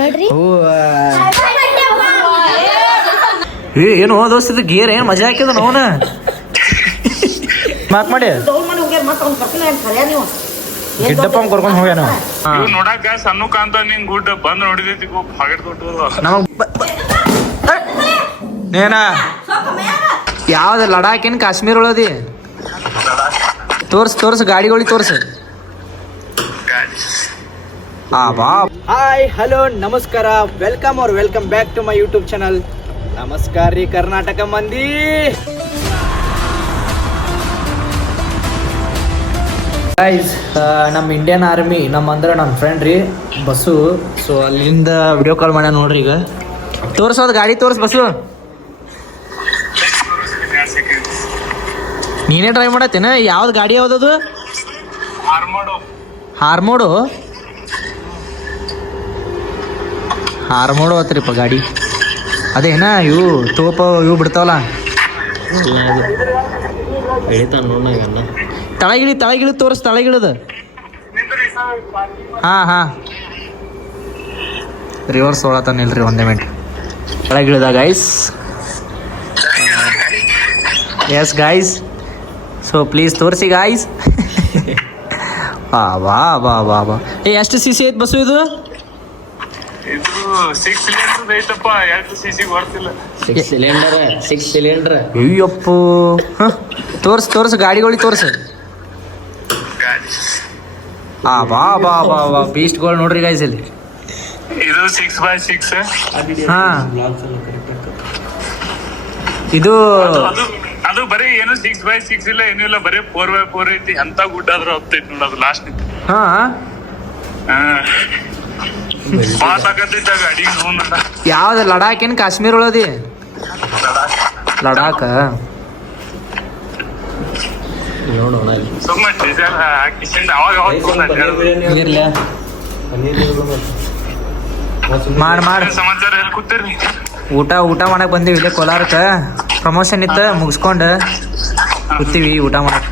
ನೋಡ್ರಿ ಏನು ದೋಸ್ತ ಇದು ಗೇರ್ ಏನು ಮಜಾ ಹಾಕಿದ ನೋನ ಮಾತ್ ಮಾಡಿ ಗಿಡ್ಡಪ್ಪ ಕರ್ಕೊಂಡು ಹೋಗ್ಯಾನ ನೋಡಾಕ ಸಣ್ಣ ಕಾಂತ ನಿಂಗ್ ಗುಡ್ ಬಂದ್ ನೋಡಿದೈತಿ ಹಾಗೆಟ್ ಕೊಟ್ಟು ನೇನ ಯಾವ್ದು ಲಡಾಖ್ ಏನ್ ಕಾಶ್ಮೀರ ಒಳದಿ ತೋರ್ಸ್ ಗಾಡಿಗಳಿಗೆ ತೋರ್ಸ ಹಾಯ್ ಹಲೋ ನಮಸ್ಕಾರ welcome back to my YouTube channel. ನಮಸ್ಕಾರ ರೀ ಕರ್ನಾಟಕ ಮಂದಿ. ಗೈಸ್ ನಮ್ಮ ಇಂಡಿಯನ್ ಆರ್ಮಿ ನಮ್ಮ ಫ್ರೆಂಡ್ ರೀ ಬಸ್ಸು. ಸೊ ಅಲ್ಲಿಂದ ವಿಡಿಯೋ ಕಾಲ್ ಮಾಡ್ಯಾನ ನೋಡ್ರಿ. ಈಗ ತೋರ್ಸೋದು ಗಾಡಿ ತೋರ್ಸ್ ಬಸ್ಸು. ನೀನೇ ಡ್ರೈವ್ ಮಾಡತ್ತೇನ? ಯಾವ್ದು ಗಾಡಿ ಯಾವ್ದದು? ಹಾರ್ಮೋಡು ಆತ್ರಿಪ್ಪ ಗಾಡಿ. ಅದೇನ ಇವು ತೋಪ ಇವು ಬಿಡ್ತಾವಲ್ಲ. ತಳಗಿಳಿ ತೋರಿಸ್ ತಳಗಿಳದ. ಹಾ ರಿವರ್ಸ್ ಹೊಳತಾನಿಲ್ರಿ ಒಂದೇ ಮಿನಿಟ್. ತಳಗಿಳಿದ guys. Yes guys, so please ತೋರಿಸಿ ಗೈಸ್. ವಾ ಎಷ್ಟು ಸಿ ಸಿ ಐತ್ ಬಸ್ಸು ಇದು? ಇದು 6 ಸಿಲಿಂಡರ್ ಐತಪ್ಪ, 2 cc ಬರ್ತಿಲ್ಲ. 6 ಸಿಲಿಂಡರ್. ಅಯ್ಯಪ್ಪು. ತೋರ್ಸ್ ಗಾಡಿಗಳಿಗೆ ತೋರ್ಸ. ವಾ ಬೀಸ್ಟ್ಗಳು ನೋಡ್ರಿ ಗೈಸ್ ಇಲ್ಲಿ. ಇದು 6x6. ಹಾ ಇದು ಅದು ಬರೀ ಏನು 6x6 ಇಲ್ಲ, ಏನೂ ಇಲ್ಲ, ಬರೀ 4x4 ಐತಿ. ಅಂತ ಗುಡ್ ಆದ್ರೂ ಹೋಗ್ತೈತಿ ನೋಡೋದು ಲಾಸ್ಟ್. ಹಾ ಪಾಸ್ ಆಗತ್ತೈತ ಗಾಡಿ ನೋಡ. ಯಾವ್ದು ಲಡಾಖ್ ಏನ್ ಕಾಶ್ಮೀರ ಒಳದಿ? ಲಡಾಖ್. ಸುಮ್ಮನೆ ಡೀಸೆಲ್ ಹಾಕಿಸಿಂದ ಅವಾಗ ಮಾಡ್ ಸಮಾಚಾರ ಎಲ್ಲಿ ಕೂತೀರಿ? ಊಟ ಮಾಡಕ್ ಬಂದೀವಿ ಇಲ್ಲೇ ಕೋಲಾರಕ್ಕೆ. ಪ್ರಮೋಷನ್ ಇತ್ತ, ಮುಗಿಸ್ಕೊಂಡು ಕೂತೀವಿ ಊಟ ಮಾಡಕ್.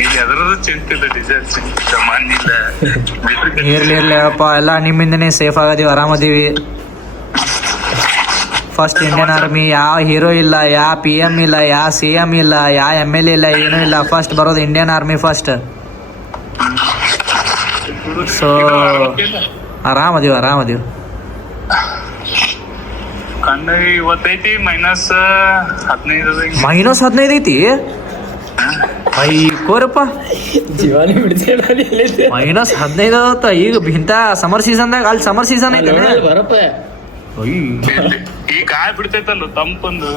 ಈಗ ಎದ್ರದ್ದು ಚಿಂತಿಲ್ಲ, ಡೀಸೆಲ್ ಚಿಂತೆ ಮಾನಿಲ್ಲ. ಇರ್ಲಿ ಅಪ್ಪ, ಎಲ್ಲ ನಿಮ್ಮಿಂದನೇ ಸೇಫ್ ಆಗದೀವಿ, ಆರಾಮದೀವಿ. First Indian army. ಯಾವ ಹೀರೋ ಇಲ್ಲ, ಯಾವ PM ಇಲ್ಲ, ಯಾವ CM ಇಲ್ಲ, ಯಾವ MLA ಇಲ್ಲ, ಏನೂ ಇಲ್ಲ. ಫಸ್ಟ್ ಬರೋದು ಇಂಡಿಯನ್ ಆರ್ಮಿ ಫಸ್ಟ್. ಸೊ ಆರಾಮದೀವಿ. ಕಣ್ಣು ಇವತ್ತೈತಿ -15. -15 ಐತಿ. ಕೋರಪ್ಪ ಜೀವಾನಿ ಬಿಡ್ತೇನೆ. -15 ಈಗ ಇಂಥ ಸಮರ್ ಸೀಸನ್ದಾಗ. ಅಲ್ಲಿ ಸಮರ್ ಸೀಸನ್ ಐತೆ ಬರಪ್ಪ. ಈ ಗಾಯ ಬಿಡ್ತೈತಲ್ಲ ತಂಪಂದು.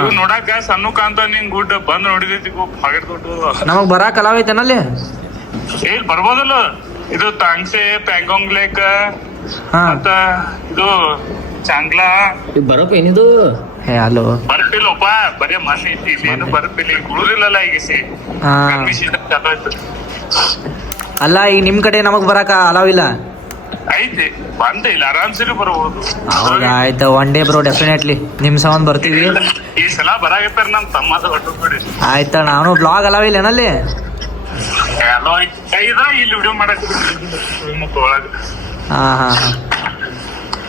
ಇವ್ ನೋಡಾಕ ಸಣ್ಣ ಕಾಂತ ನಿಂಗ್ ಗುಡ್ ಬಂದ್ ನೋಡಿದೈತಿ ಹಾಗೆಟ್ ಕೊಟ್ಟು. ನಮಗ್ ಬರಾಕ್ ಅಲಾವ್ ಐತೆನಲ್ಲಿ ಏನ್ ಬರ್ಬೋದಲ್ಲ. ಇದು ತಾಂಗ್ಸೆ, ಪ್ಯಾಂಗಾಂಗ್ ಲೇಕ್, ಮತ್ತ ಇದು ಚಾಂಗ್ಲಾ. ಬರಪ್ಪ ಏನಿದು? ಹಲೋ ಬರ್ಪಿಲ್ಲಪ್ಪ, ಬರೀ ಮಣ್ಣು ಐತಿ. ಇಲ್ಲೇನು ಬರ್ಪಿಲ್ಲ, ಗುಳಿರಲ್ಲ. ಈಗ ಅಲ್ಲ, ಈಗ ನಿಮ್ ಕಡೆ ನಮಗ್ ಬರಾಕ ಅಲಾವ್ ಇಲ್ಲ ಐತಿ. ಬಂದ ಇಲ್ಲ, ಆರಾಮ್ಸರಿ ಬರ್ಬೋದು. ಆಯ್ತು, ಒನ್ ಡೇ ಬ್ರೋ, ಡೆಫಿನೆಟ್ಲಿ ನಿಮ್ ಸಂಬಂಧ ಬರ್ತೀವಿ. ಈ ಸಲ ಬರಾಕತ್ತಾರ ನಮ್ ತಮ್ಮದ ಹೊಟ್ಟುಬಿಡಿ. ಆಯ್ತ, ನಾನು ಬ್ಲಾಗ್ ಅಲಾವ್ ಇಲ್ಲ ಏನಲ್ಲಿ. ಇಲ್ಲಿ ವಿಡಿಯೋ ಮಾಡಕ್ ಒಳಗ. ಹಾ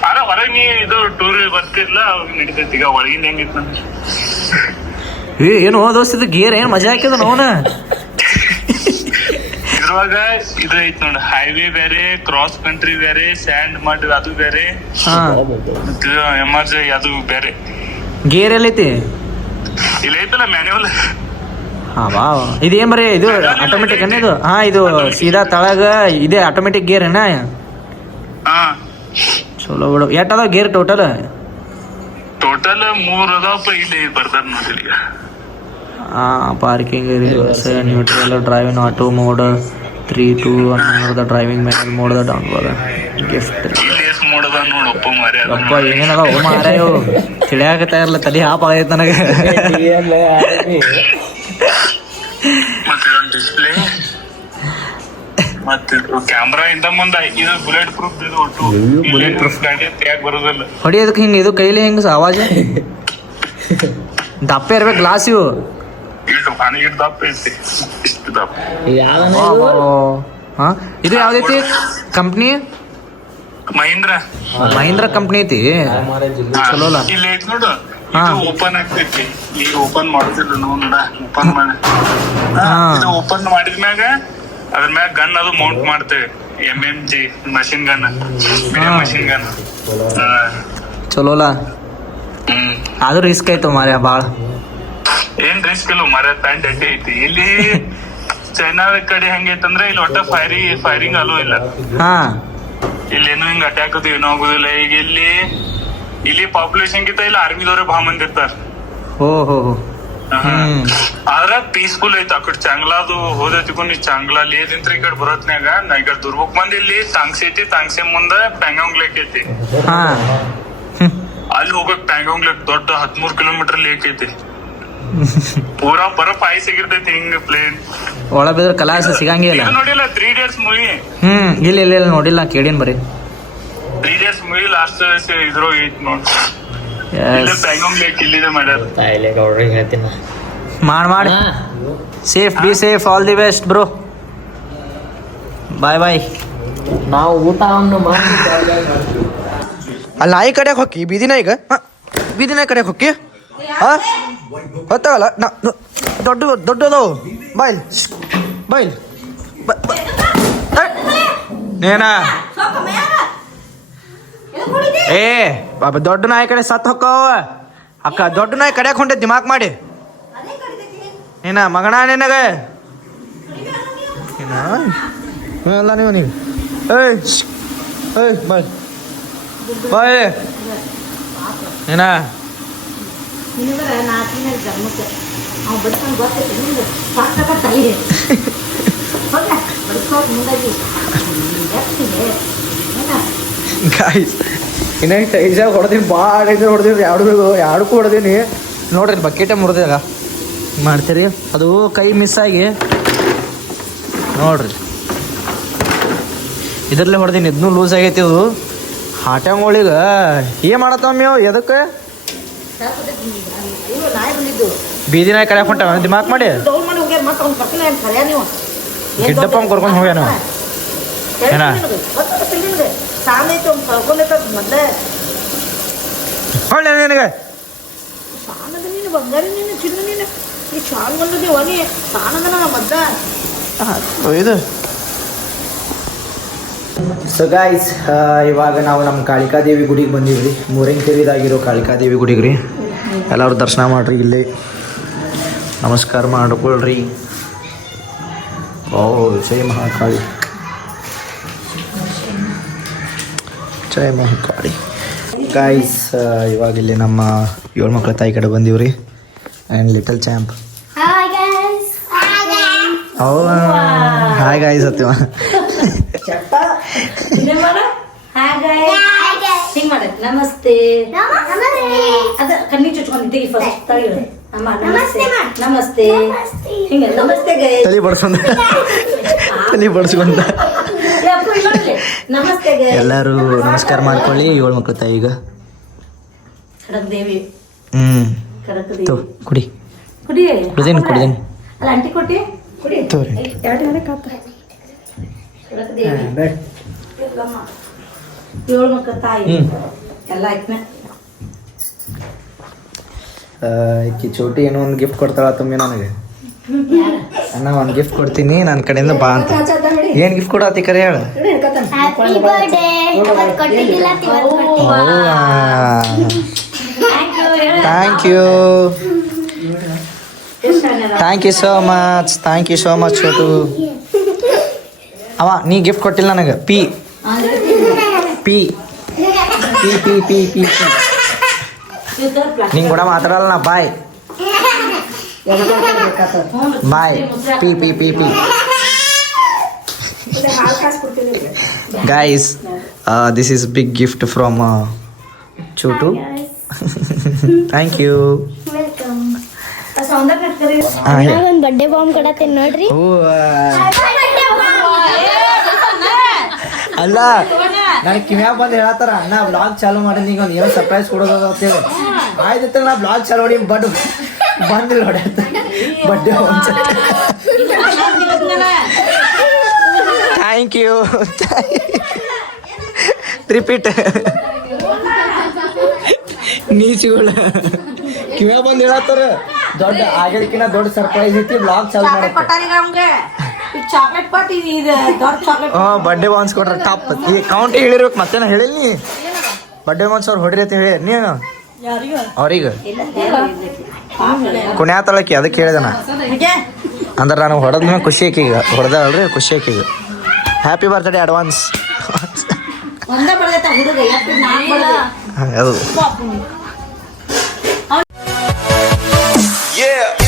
ಅರ ಹೊರಗೆ ನೀ ಇದು ಟೂರ್ ಬರ್ತಿರ್ಲ, ಅವಾಗ ನಡಿತೈತಿ. ಈಗ ಒಳಗಿಂದ ಹೆಂಗಿತ್ತು ಏನು ದೋಸ್ತ ಇದು ಗೇರ್ ಏನ್ ಮಜಾ ಹಾಕಿದ ನೋನ. ಇದ್ರೊಳಗ ಇದು ಐತ್ ನೋಡ, ಹೈವೇ ಬೇರೆ, ಕ್ರಾಸ್ ಕಂಟ್ರಿ ಬೇರೆ, ಸ್ಯಾಂಡ್ ಮಡ್ ಅದು ಬೇರೆ, ಮತ್ತೆ ಎಮರ್ಜೆನ್ಸಿ ಅದು ಬೇರೆ. ಗೇರ್ ಎಲ್ಲೈತಿ? ಇಲ್ಲ ಐತಲ್ಲ ಮ್ಯಾನ್ಯುವಲ್. ಇದೇನ್ ಬರೀ ಇದು ಆಟೋಮೆಟಿಕ್ ಇದು? ಇದು ಸೀದಾ ತಳಗ ಇದೆ ಆಟೋಮೆಟಿಕ್ ಗೇರ್ ಏನ? ಚಲೋ ಬಿಡು. ಎಟ್ ಅದಾವ ಗೇರ್ ಟೋಟಲ್? 3 ಅದಾವಪ್ಪ. ಇಲ್ಲಿ ಬರ್ತಾರ ನೋಡ್ರಿ. Parking, reverse, neutral, driving, auto mode, 3, 2 ಅನ್ನೋದ driving manual mode, down bar, gift. ಮೋಡದ ನೋಡಪ್ಪ ಮಾರ್ಯ. ಅಪ್ಪ ಏನೇನದ ಓ ಮಾರಾಯೋ, ತಿಳಿಯಾಕತ್ತಾ ಇರಲ್ಲ, ತಲೆ ಹಾಪ್ ಆಗೈತೆ ನನಗೆ. ಮತ್ತೆ ಡಿಸ್ಪ್ಲೇ, ಮತ್ತೆ ಕ್ಯಾಮ್ರಾ ಇಂದ ಮುಂದೆ. ಇದು ಬುಲೆಟ್ ಪ್ರೂಫ್. ಇದು ಒಟ್ಟು ಬುಲೆಟ್ ಪ್ರೂಫ್ ಗಾಡಿ ತೆಗಿಯಾಕ ಬರೋದಿಲ್ಲ. ಹೊಡಿಯೋದಕ್ಕೆ ಹಿಂಗ ಇದು ಕೈಲಿ ಹೆಂಗ ಆವಾಜ್ ದಪ್ಪ ಇರ್ಬೇಕು ಗ್ಲಾಸ್. ಇವು ಇಷ್ಟು ದಪ್ಪ ಐತಿ, ಇಷ್ಟು ದಪ್ಪ. ಇದು ಯಾವ್ದೈತಿ ಕಂಪ್ನಿ? ಮಹೀಂದ್ರ ಕಂಪ್ನಿ ಐತಿ ಚಲೋ ಅಲ್ಲ ಇಲ್ಲಿ ಐತ್ ನೋಡು ಹಾ. ಓಪನ್ ಆಗ್ತೈತಿ ಈಗ ಓಪನ್ ಮಾಡುದಿಲ್ಲ ನೋಡ ಓಪನ್ ಮಾಡಿ ಇದು ಓಪನ್ ಮಾಡಿದ್ಮ್ಯಾಗ ಅದ್ರ ಮ್ಯಾಗ ಗನ್ ಅದು ಮೌಂಟ್ ಮಾಡ್ತೇವೆ MMG machine gun machine gun ಚಲೋ ಅಲ್ಲ ಆದ್ರೂ ರಿಸ್ಕ್ ಐತವ ಮಾರ್ಯ ಬಾಳ ಏನ್ ರಿಸ್ಕ್ ಇಲ್ಲ ಮರ ಪ್ಯಾಂಟ್ ಅಡ್ಡಿ ಐತಿ ಇಲ್ಲಿ ಚೈನಾ ಕಡೆ ಹೆಂಗೈತಂದ್ರೆ ಇಲ್ಲಿ ಒಟ್ಟ ಫೈರಿಂಗ್ ಅಲೋ ಇಲ್ಲ ಹಾ ಇಲ್ಲಿ ಏನೋ ಹಿಂಗ್ ಅಟ್ಯಾಕ್ ಅದು ಏನೋ ಆಗುದಿಲ್ಲ ಈಗ ಇಲ್ಲಿ ಪಾಪ್ಯುಲೇಷನ್ ಗಿಂತ ಇಲ್ಲಿ ಆರ್ಮಿದವ್ರೆ ಭಾಳ ಮಂದಿ ಇರ್ತಾರ ಹೋ ಹೋ ಆದ್ರ ಪೀಸ್ಫುಲ್ ಐತಿ ಅಕಡೆ ಚಾಂಗ್ಲಾದು ಹೋದೈತಿಗೂ ನೀ ಚಾಂಗ್ಲಾ ಲೇದಿಂತ್ರ ಈ ಕಡೆ ಬರೋತ್ನ್ಯಾಗ ನಾ ಈಗ ದುರ್ಬಕ್ ಬಂದ್ ಇಲ್ಲಿ ತಾಂಗ್ಸಿ ಐತಿ ತಾಂಗ್ಸಿ ಮುಂದ ಪ್ಯಾಂಗಾಂಗ್ ಲೇಕ್ ಐತಿ ಹಾ ಅಲ್ಲಿ ಹೋಗಕ್ ಪ್ಯಾಂಗಾಂಗ್ ಲೇಕ್ ದೊಡ್ಡ 13 ಕಿಲೋಮೀಟರ್ ಲೇಕ್ ಐತಿ ಪೂರಾ ಬರಫ್ ಐಸ್ ಆಗಿರ್ತೈತಿ ಹಿಂಗ ಪ್ಲೇನ್ ಒಳ ಬಿದ್ರ ಕಲಾಸ ಸಿಗಂಗೇ ಇಲ್ಲ ನೋಡಿಲ್ಲ 3 ಡೇಸ್ ಮೂವಿ ಇಲ್ಲ ಇಲ್ಲ ಇಲ್ಲ ನೋಡಿಲ್ಲ ಕೇಳಿನ್ ಬರೀ 3 ಡೇಸ್ ಮೂವಿ ಲಾಸ್ಟ್ ಇದ್ರೋಗ ಐತಿ ನೋಡ್ ಇಲ್ಲೇ ಪ್ಯಾಂಗಾಂಗ್ ಲೇಕ್ ಇಲ್ಲಿದೆ ಮಾಡ್ಯಾರ ಮಾಡಿ safe be safe all the best bro bye bye ನಾವು ಊಟವನ್ನು ಮಾಡಿ ಅಲ್ಲಿ ನಾಯಿ ಕಡೆಗೆ ಹೊಕ್ಕಿ ಬೀದಿ ನಾಯಿಗ ಬೀದಿ ನಾಯಿ ಕಡೆಗೆ ಹೊಕ್ಕಿ ಗೊತ್ತಾಗಲ್ಲ ದೊಡ್ಡದವು ಬಾಯ್ ಬಾಯ್ ನೇನಾ ಏ ಬಾಬಾ ದೊಡ್ಡ ನಾಯಿ ಕಡೆ ಸತ್ ಹೊಕ್ಕವ ಅಕ್ಕ ದೊಡ್ಡ ನಾಯಿ ಕಡೆಗೆ ಹೊಂಟೆ ದಿಮಾಕ್ ಮಾಡಿ ಏನ ಮಗಣ ನಿನಗ ಎಲ್ಲ ನೀವು ಏಯ್ ಏಯ್ ಬಾಯ್ ಬಾಯ್ ಏನ ಗಾಯ್ಸ್ ಇನ್ನೇನು ಟೈಜಾಗ ಹೊಡೆದೀನಿ ಭಾಳ ಟೈಜಾಗ ಹೊಡೆದೀನಿ ಎರಡಕ್ಕೂ ಹೊಡೆದೀನಿ ನೋಡ್ರಿ ಬಕೆಟೇ ಮುರಿದಾಗ ಮಾಡ್ತೀರಿ ಅದು ಕೈ ಮಿಸ್ ಆಗಿ ನೋಡ್ರಿ ಇದ್ರಲ್ಲೇ ಹೊಡೆದೀನಿ ಇದನ್ನೂ ಲೂಸ್ ಆಗೈತಿ ಅದು ಹಾಟ್ಯಾಂಗೊಳಿಗೆ ಏನು ಮಾಡತ್ತಮ್ಮಿ ಎದಕ್ಕೆ ಬೀದಿ ನಾಯಿ ಕಡೆ ಹೊಂಟ ದಿಮಾಕ್ ಮಾಡಿ ಗಿಡ್ಡಪ್ಪ ಕರ್ಕೊಂಡು ಹೋಗ್ಯಾನ ಏನ ಹೊಳ್ಳೆ ನಿನಗೆ ಇದು ಸೊ ಗಾಯ್ಸ್ ಇವಾಗ ನಾವು ನಮ್ಮ ಕಾಳಿಕಾದೇವಿ ಗುಡಿಗೆ ಬಂದೀವಿ ಮೂರಂಕೆರಿದಾಗಿರೋ ಕಾಳಿಕಾದೇವಿ ಗುಡಿಗೆ ರೀ ಎಲ್ಲರೂ ದರ್ಶನ ಮಾಡ್ರಿ ಇಲ್ಲಿ ನಮಸ್ಕಾರ ಮಾಡ್ಕೊಳ್ರಿ ಓ ಜೈ ಮಹಾಕಾಳಿ ಜೈ ಮಹಾಕಾಳಿ ಗಾಯ್ಸ್ ಇವಾಗ ಇಲ್ಲಿ ನಮ್ಮ 7 ಮಕ್ಕಳ ತಾಯಿ ಕಡೆ ಬಂದೀವ್ರಿ and little champ hi guys ಸತ್ಯವ ನಮಸ್ತೆ ಅದ ಕಣ್ಣಿ ಚುಚ್ಕೊಂಡಿದ್ದೀವಿ ಫಸ್ಟ್ ನಮಸ್ತೆ ಹಿಂಗೆ ನಮಸ್ತೆ ತಲೆ ಬಡ್ಸ್ಕೊಂಡ ತಲೆ ಬಡ್ಸ್ಕೊಂಡ ನಮಸ್ತೆ ಎಲ್ಲರೂ ನಮಸ್ಕಾರ ಮಾಡ್ಕೊಳ್ಳಿ 7 ಮಕ್ಕಳ ತಾಯಿಗ ಕಡಕದೇವಿ ತೋ ಕುಡಿ ಕುಡ್ದೇನು ಅಲ್ಲ ಅಂಟಿ ಕೊಟ್ಟಿ ಕುಡಿ ತೋರಿ ಕಡಕದೇವಿ 7 ಮಕ್ಕಳ ತಾಯಿ ಎಲ್ಲ ಆಯ್ತು ಈಕಿ ಚೋಟಿ ಏನೋ ಒಂದು ಗಿಫ್ಟ್ ಕೊಡ್ತಾಳ ತಮ್ಮಿ ನನಗೆ ಅಣ್ಣ ಒಂದು ಗಿಫ್ಟ್ ಕೊಡ್ತೀನಿ ನನ್ನ ಕಡೆಯಿಂದ ಬಾ ಅಂತ ಏನು ಗಿಫ್ಟ್ ಕೊಡತ್ತಿ ಕರೆ ಹೇಳು thank you so much Chotu ಅವ ನೀ ಗಿಫ್ಟ್ ಕೊಟ್ಟಿಲ್ಲ ನನಗೆ ಪಿ ಪಿ ಪಿ ಪಿ ಪಿ ಪಿ ನಿಂಗೆ ಕೂಡ ಮಾತಾಡಲ್ಲ ನಾ ಬಾಯ್ ಬಾಯ್ ಪಿ ಪಿ ಪಿ ಪಿ guys this is big gift from Chotu thank you ಒಂದು ಬರ್ಡೇ ಬಾಂಬ್ ಕೊಡತ್ತೇನೆ ನೋಡ್ರಿ ಅಲ್ಲ ನನಗೆ ಕಿವ್ಯಾಗ ಬಂದು ಹೇಳತ್ತಾರ ಅಣ್ಣ ಬ್ಲಾಗ್ ಚಾಲು ಮಾಡಿದ್ ಈಗ ಒಂದು ಏನೋ ಸರ್ಪ್ರೈಸ್ ಕೊಡೋದು ಅಂತೇಳಿ ಆಯ್ತು ನಾ ಬ್ಲಾಗ್ ಚಾಲು ಮಾಡಿ ಬಂದಿಲ್ಲ ಹೊಡ್ಯಾತ ಬರ್ಡೇ ಥ್ಯಾಂಕ್ ಯು ರಿಪೀಟ್ ನೀಚುಗಳ ಕಿವ್ಯಾ ಬಂದು ಹೇಳತ್ತಾರ ದೊಡ್ಡ ಆಗಲಿಕ್ಕಿನ ದೊಡ್ಡ ಸರ್ಪ್ರೈಸ್ ಐತಿ ಬ್ಲಾಗ್ ಚಾಲು ಚಾಕ್ಲೇಟ್ ಮಾಡಕ್ಕೆ ಕೊಟ್ಟಾರೀಗ ಅವ್ನ್ಗೆ. ಈ ಚಾಕ್ಲೇಟ್ ಕೊಟ್ಟು ಇದು ದೊಡ್ಡ ಚಾಕ್ಲೇಟ್ ಬರ್ಡೇ ಬಾನ್ಸ್ ಕೊಟ್ರ ಟಾಪ್ ಈ ಕೌಂಟ್ ಹೇಳಿರ್ಬೇಕು ಮತ್ತೇನ ಹೇಳಿಲ್ಲ ನೀ ಬರ್ಡೇ ಬಾನ್ಸ್ ಅವ್ರು ಹೊಡ್ರಿ ಅಂತ ಹೇಳಿ ನೀ ಯಾರಿಗೂ ಅವ್ರಿಗೆ ಇಲ್ಲ ಕುಣ್ಯಾತಳಕಿ ಅದಕ್ಕೆ ಹೇಳಿದನ ಅಂದ್ರೆ ನಾನು ಹೊಡೆದ್ಮೇಲೆ ಖುಷಿ ಆಕೀಗ ಹೊಡೆದಲ್ರಿ ಖುಷಿ ಆಕೀಗ ಹ್ಯಾಪಿ ಬರ್ತ್ಡೇ ಅಡ್ವಾನ್ಸ್ ಒಂದೇ ಬರ್ತೈತ ಹುಡುಗ ಎಷ್ಟು ನಾಲ್ಕು ಬರ್ತೈತೆ. ಹೌದು ಪಾಪು. Yeah.